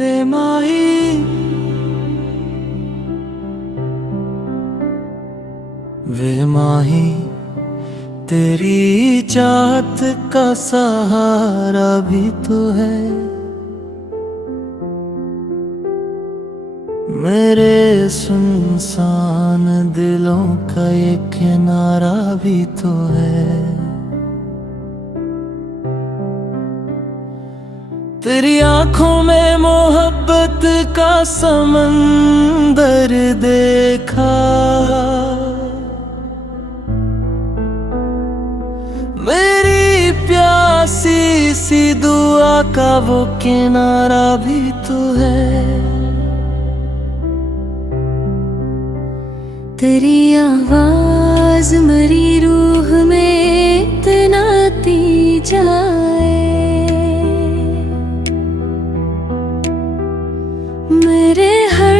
वे माही, वे माही तेरी चाहत का सहारा भी तो है, मेरे सुनसान दिलों का ये किनारा भी तो है। तेरी आंखों में मोहब्बत का समंदर देखा, मेरी प्यासी सी दुआ का वो किनारा भी तो है। तेरी आवाज मरी रूह में तनाती जाए, मेरे हर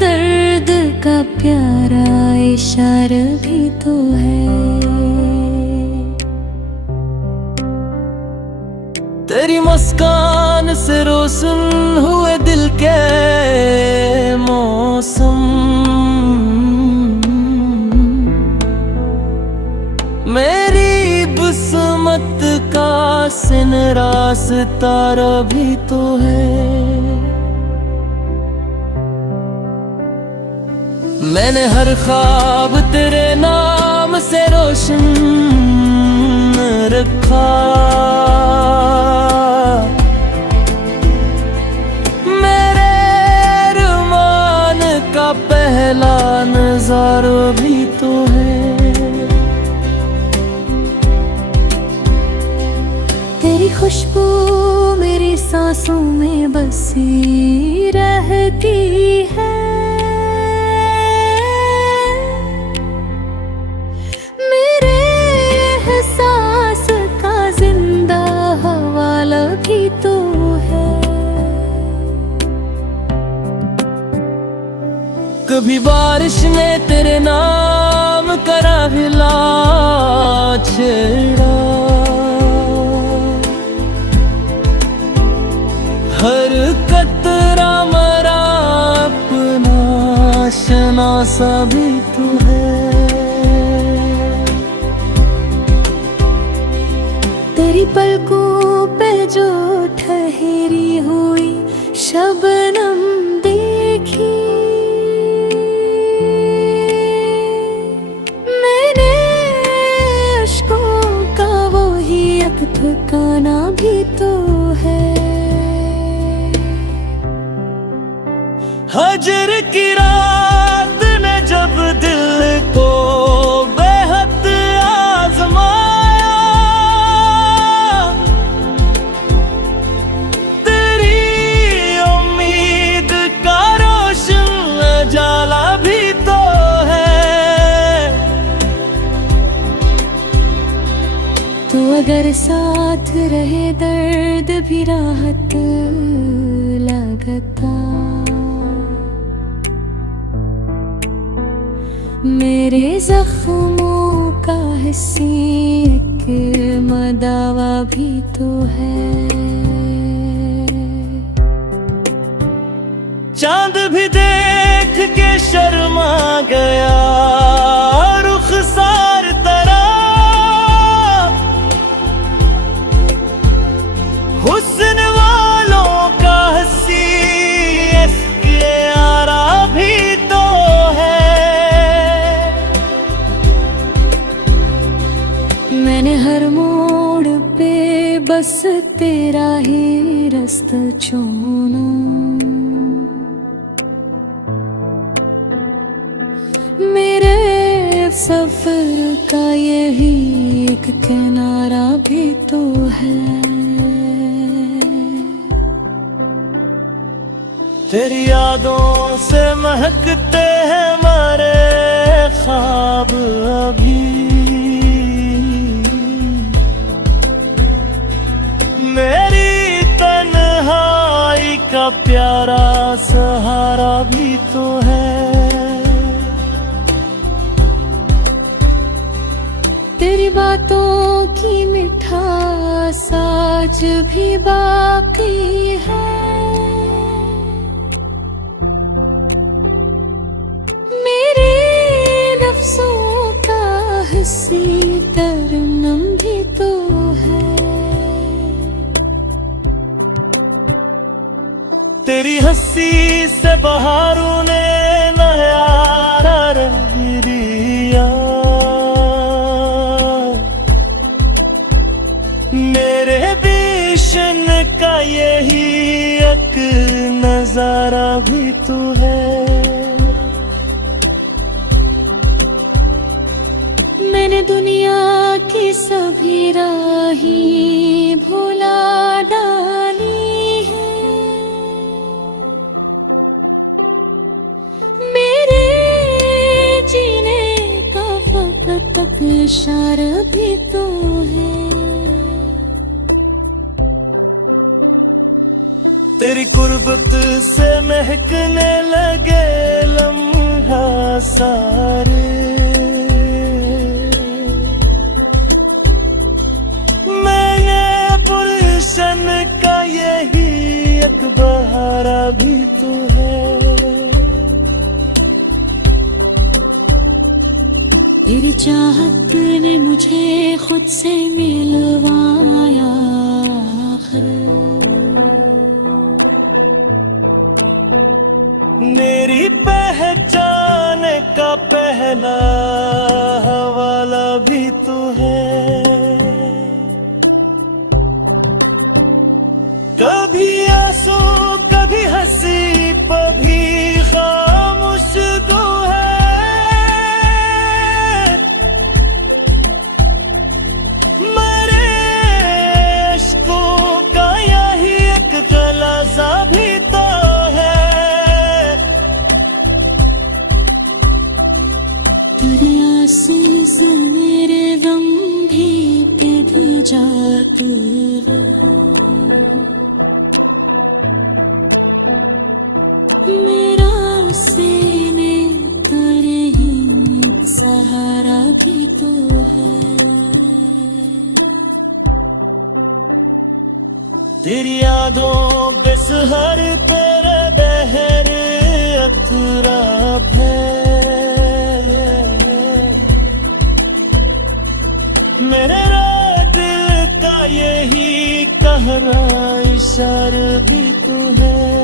दर्द का प्यारा इशारा भी तो है। तेरी मुस्कान से रोशन हुए दिल के मौसम, मेरी बसमत का सिनरा सितारा भी तो है। मैंने हर ख्वाब तेरे नाम से रोशन रखा, मेरे अरमान का पहला नजारा भी तो है। तेरी खुशबू मेरी सांसों में बसी रहती है, मेरे एहसास का जिंदा हवाला भी तो है। कभी बारिश ने तेरे नाम का राहिला छेड़ा, हर कतरा मरा अपना शनासा भी तो है। तेरी पलकों पे जो ठहरी हुई शबनम देखी, मैंने अश्कों का वो ही अब ठिकाना भी तो है। हजर की रात ने जब दिल को बेहद आजमाया, तेरी उम्मीद का रोशन उजाला भी तो है। तो अगर साथ रहे दर्द भी राहत लगता, मेरे जख्मों का हिस्सी एक मदावा भी तो है। चांद भी देख के शर्मा गया, रुखसार तरह हुस्न वालों का हंसी इसके आरा भी तो है। मैंने हर मोड़ पे बस तेरा ही रास्ता चुना, मेरे सफर का यही एक किनारा भी तो है। तेरी यादों से महकते हैं हमारे ख्वाब अभी, मेरी तन्हाई का प्यारा सहारा भी तो है। तेरी बातों की मिठास आज भी बाकी है, तेरी हंसी से बहारों ने नया रंग दिया, मेरे विशन का यही एक नजारा भी तू है। मैंने दुनिया की सभी राहें भुला डाली है, मेरे जीने का फकत तक इशारा भी तो है। तेरी कुर्बत से महकने लगे लम्हा सारे, मैंने पुरुषन का यही एक बहारा भी तू है। तेरी चाहत ने मुझे खुद से मिलवाया आखिर, मेरी पहचान का पहला हवाला भी तू है। कभी आंसू कभी हंसी कभी खामोश तू है, मेरे इश्कों का यही एक गलाजा भी तो है। तेरे आंसू से मेरे गम भी पिघ जाते हैं, मेरा सीने का यही सहारा भी तो है। तेरी यादों पे सहर तेरे बहर अतराफ है, मेरे दिल का यही कहना इशारा भी तू है।